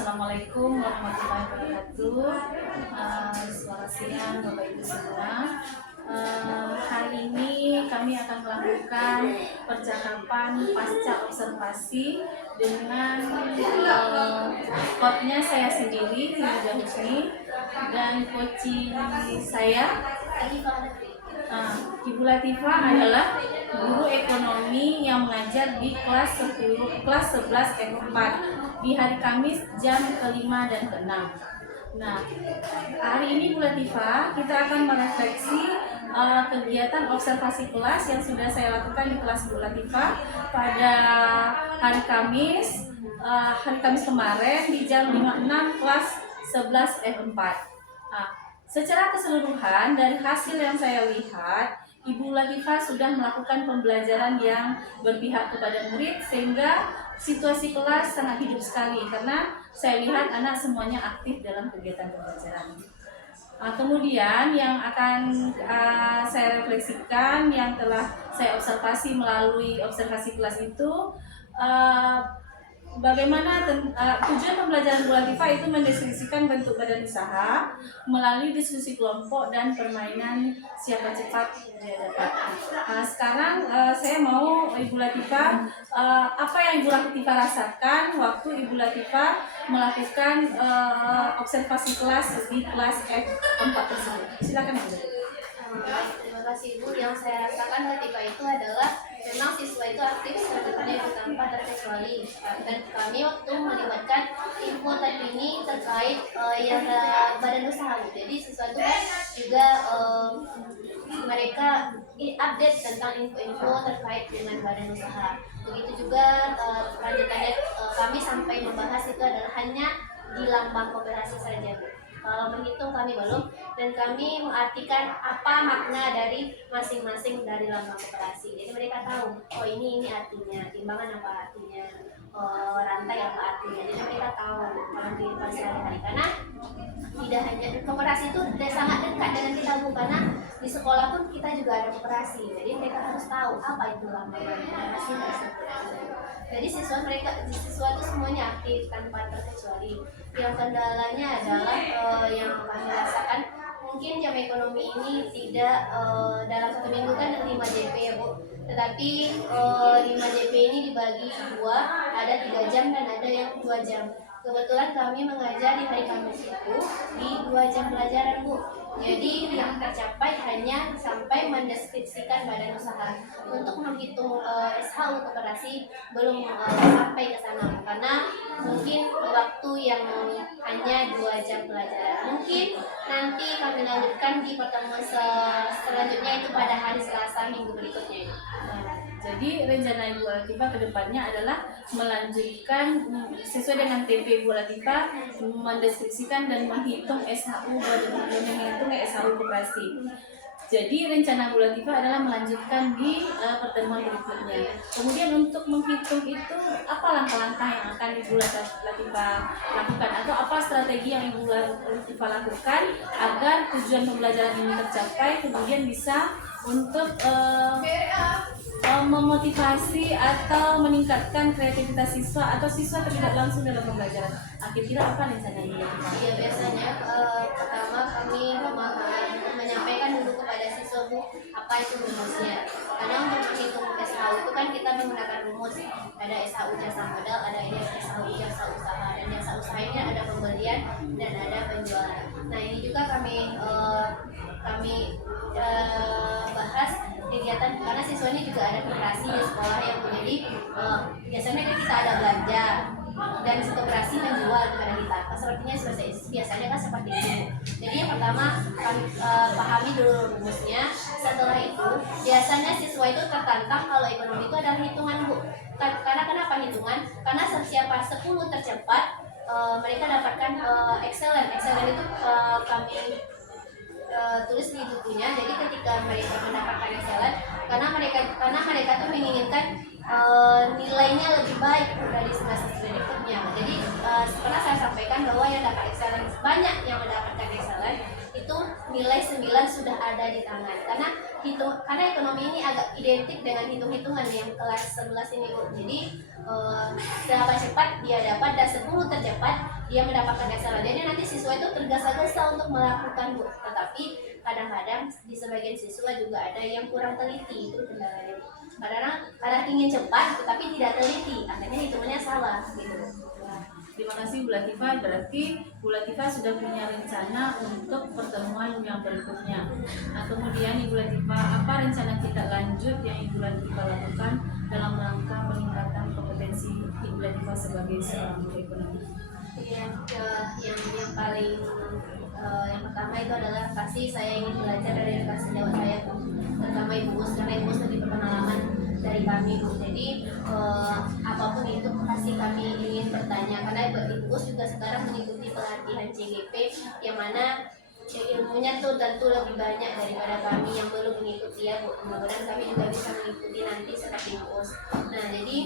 Assalamualaikum warahmatullahi wabarakatuh. Selamat siang Bapak Ibu semua. Hari ini kami akan melakukan percakapan pasca observasi dengan hostnya saya sendiri, Nida Husni, dan coaching saya Ibu Latifah adalah guru ekonomi yang mengajar di kelas 11 F4 di hari Kamis jam ke-5 dan ke-6. Nah, hari ini Bu Latifah kita akan merefleksi kegiatan observasi kelas yang sudah saya lakukan di kelas Bu Latifah pada hari Kamis kemarin di jam 5.6 kelas 11 F4. Secara keseluruhan dari hasil yang saya lihat, Ibu Latifah sudah melakukan pembelajaran yang berpihak kepada murid sehingga situasi kelas sangat hidup sekali karena saya lihat anak semuanya aktif dalam kegiatan pembelajaran. Kemudian yang akan saya refleksikan yang telah saya observasi melalui observasi kelas itu bagaimana tujuan pembelajaran Bu Latifah itu mendeskripsikan bentuk badan usaha melalui diskusi kelompok dan permainan siapa cepat dia dapat. Sekarang saya mau Ibu Latifah apa yang Ibu Latifah rasakan waktu Ibu Latifah melakukan observasi kelas di kelas F4 tersebut. Silakan Ibu. Terima kasih Ibu. Yang saya rasakan ketika itu adalah memang siswa itu aktif sebenarnya tanpa terkecuali, dan kami waktu melibatkan info terkini terkait yang badan usaha. Jadi siswa itu kan juga mereka update tentang info-info terkait dengan badan usaha. Begitu juga lanjutannya kami sampai membahas itu adalah hanya di lambang koperasi saja. Kalau menghitung kami belum, dan kami mengartikan apa makna dari masing-masing dari lambang koperasi. Jadi mereka tahu, oh ini artinya, timbangan apa artinya, rantai apa artinya. Jadi mereka tahu kalau di sehari-hari. Karena tidak hanya koperasi itu sangat dekat dengan kita Bu, karena di sekolah pun kita juga ada koperasi. Jadi mereka harus tahu apa itu lambang koperasi tersebut. Jadi siswa itu semuanya aktif tanpa terkecuali. Yang kendalanya adalah yang kami rasakan mungkin jam ekonomi ini tidak dalam satu minggu kan 5 JP ya Bu. Tetapi 5 JP ini dibagi dua, ada 3 jam dan ada yang 2 jam. Kebetulan kami mengajar di hari Kamis itu di 2 jam pelajaran Bu. Jadi yang tercapai hanya sampai mendeskripsikan badan usaha. Untuk menghitung SHU koperasi belum sampai ke sana karena mungkin waktu yang hanya 2 jam pelajaran. Mungkin nanti kami lanjutkan di pertemuan selanjutnya itu pada hari Selasa minggu berikutnya. Jadi rencana Ibu Latifah ke depannya adalah melanjutkan sesuai dengan TP Ibu Latifah mendeskripsikan dan menghitung SHU koperasi. Jadi rencana Bu Latifah adalah melanjutkan di pertemuan berikutnya. Kemudian untuk menghitung itu apa langkah-langkah yang akan Ibu Latifah lakukan atau apa strategi yang Ibu Latifah lakukan agar tujuan pembelajaran ini tercapai, kemudian bisa untuk memotivasi atau meningkatkan kreativitas siswa atau siswa terlibat langsung dalam pembelajaran. Kira-kira apa rencana ini? Ya biasanya pertama kami menyampaikan dulu kepada siswa Bu apa itu rumusnya. Karena untuk menghitung SHU itu kan kita menggunakan rumus. Ada SHU jasa modal, ada SHU jasa usaha, dan jasa usaha ini ada pembelian dan ada penjualan. Nah ini juga kami bahas kegiatan karena siswa ini juga ada koperasi di sekolah yang jadi biasanya kan kita ada belanja dan koperasi menjual kepada kita. Sepertinya biasanya kan seperti itu. Jadi yang pertama kami pahami dulu rumusnya. Setelah itu biasanya siswa itu tertantang kalau ekonomi itu adalah hitungan Bu. Karena kenapa hitungan? Karena siapa 10 tercepat mereka dapatkan excellent itu kami tulis di bukunya. Jadi ketika mereka mendapatkan excellent karena mereka tuh menginginkan nilainya lebih baik dari semester berikutnya. Jadi pernah saya sampaikan bahwa yang dapat excellent banyak yang mendapatkan excellent itu nilai 9 sudah ada di tangan. Karena ekonomi ini agak identik dengan hitung-hitungan yang kelas 11 ini Bu. Jadi berapa cepat dia dapat dan 10 tercepat dia mendapatkan excellent. Jadi nanti siswa itu tergesa-gesa untuk melakukan, Bu. Tetapi kadang-kadang di sebagian siswa juga ada yang kurang teliti, itu kendalanya. Kadang ingin cepat tetapi tidak teliti, akhirnya hitungannya salah gitu. Terima kasih Bu Latifah. Berarti Bu Latifah sudah punya rencana untuk pertemuan yang berikutnya. Nah, kemudian Ibu Latifah, apa rencana kita lanjut yang Ibu Latifah lakukan dalam rangka peningkatan kompetensi Ibu Latifah sebagai seorang guru ekonomi? Yang paling yang pertama itu adalah pasti saya ingin belajar dari rekan sejawat saya, terutama Ibu Gus, karena Ibu Gus lebih berpengalaman dari kami, Bu. Jadi apapun itu pasti kami ingin bertanya, karena Ibu Gus juga sekarang mengikuti pelatihan CGP yang mana ilmunya tuh tentu lebih banyak daripada kami yang belum mengikuti, ya Bu. Mudah-mudahan kami juga bisa mengikuti nanti seperti Ibu Gus. Nah, jadi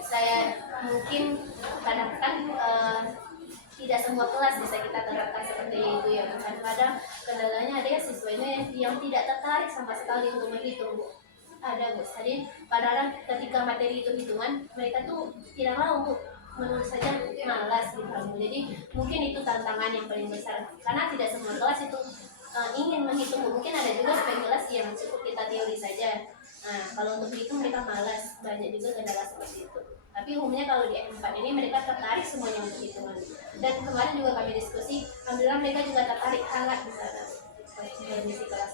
saya mungkin kadang-kadang tidak semua kelas bisa kita terapkan seperti itu, ya. Kadang-kadang kendalanya ada ya siswanya yang tidak tertarik sama sekali untuk menghitung, Bu. Ada, Bu. Jadi kadang-kadang ketika materi itu hitungan, mereka tuh tidak mau, Bu. Menurut saja malas gitu, Bu. Jadi mungkin itu tantangan yang paling besar, karena tidak semua kelas itu ingin menghitung, Bu. Mungkin ada juga sebagian kelas yang cukup kita teori saja. Nah, kalau untuk hitung mereka malas, banyak juga kendala seperti itu. Tapi umumnya kalau di M4 ini mereka tertarik semuanya untuk hitungan. Dan kemarin juga kami diskusi, alhamdulillah mereka juga tertarik hangat di sana. Kondisi kelas.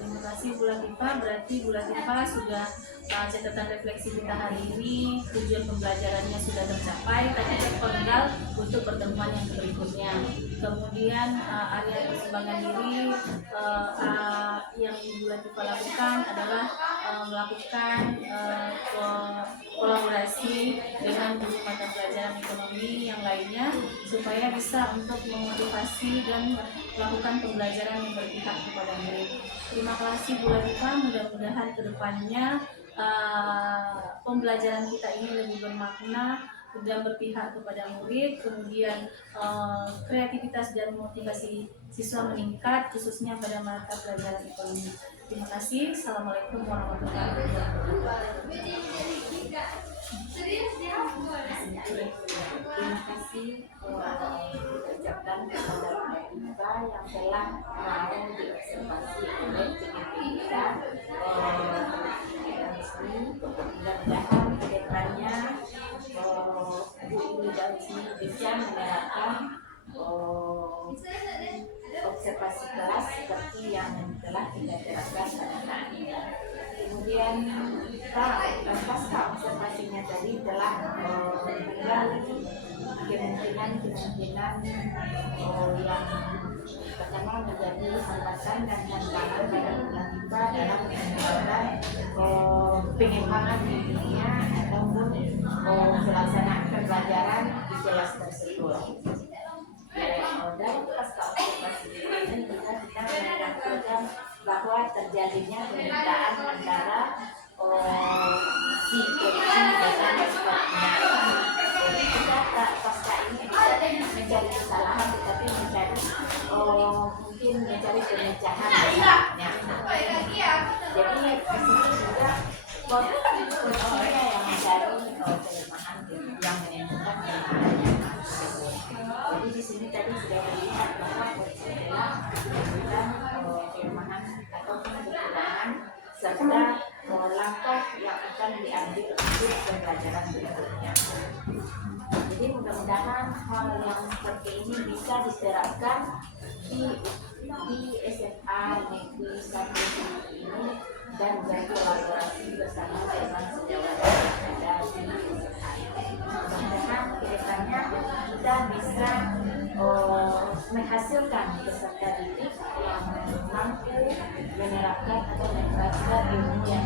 Terima kasih Bu Latifah. Berarti Bu Latifah sudah catatan refleksi kita hari ini, tujuan pembelajarannya sudah tercapai, tapi terpenggal untuk pertemuan yang berikutnya. Kemudian area perkembangan diri yang Bu Latifah lakukan adalah melakukan kolaborasi dengan guru mata pelajaran ekonomi yang lainnya supaya bisa untuk memotivasi dan melakukan pembelajaran yang berpihak kepada murid. Terima kasih Bu Latifah, mudah-mudahan kedepannya pembelajaran kita ini lebih bermakna dan berpihak kepada murid, kemudian kreativitas dan motivasi siswa meningkat khususnya pada mata pelajaran ekonomi. Terima kasih. Assalamualaikum warahmatullahi wabarakatuh. Terima kasih ucapkan kepada Mbak yang telah mau diobservasi oleh CGP kita mudah-mudahan ke depannya Bu Ibu Dauci bisa menerapkan observasi kelas seperti yang telah kita terapkan pada saat ini. Kemudian pasca observasinya tadi telah menggali kemungkinan yang pertama menjadi hambatan dan tantangan pada Latifah dalam mengembangkan pengembangan dirinya ataupun pelaksanaan pembelajaran di kelas tersebut. Dari pasca observasi ini kita menyampaikan bahwa terjadinya perbedaan antara si produksi dengan ekspornya. Kita pasca ini bisa mencari kesalahan, tetapi mungkin mencari pemecahan. Jadi di sini juga posisinya yang mencari kelemahan yang menentukan kelemahannya. Jadi di sini tadi sudah terlihat bahwa posisi adalah menentukan kelemahan ataupun kekurangan serta langkah yang akan diambil untuk pembelajaran berikutnya. Jadi mudah-mudahan hal yang seperti ini bisa diterapkan di SMA Negeri 1 ini dan berkolaborasi bersama dengan sejawat yang ada di SMA. Mudah-mudahan kedepannya kita bisa menghasilkan peserta didik yang mampu menerapkan atau membaca ilmu yang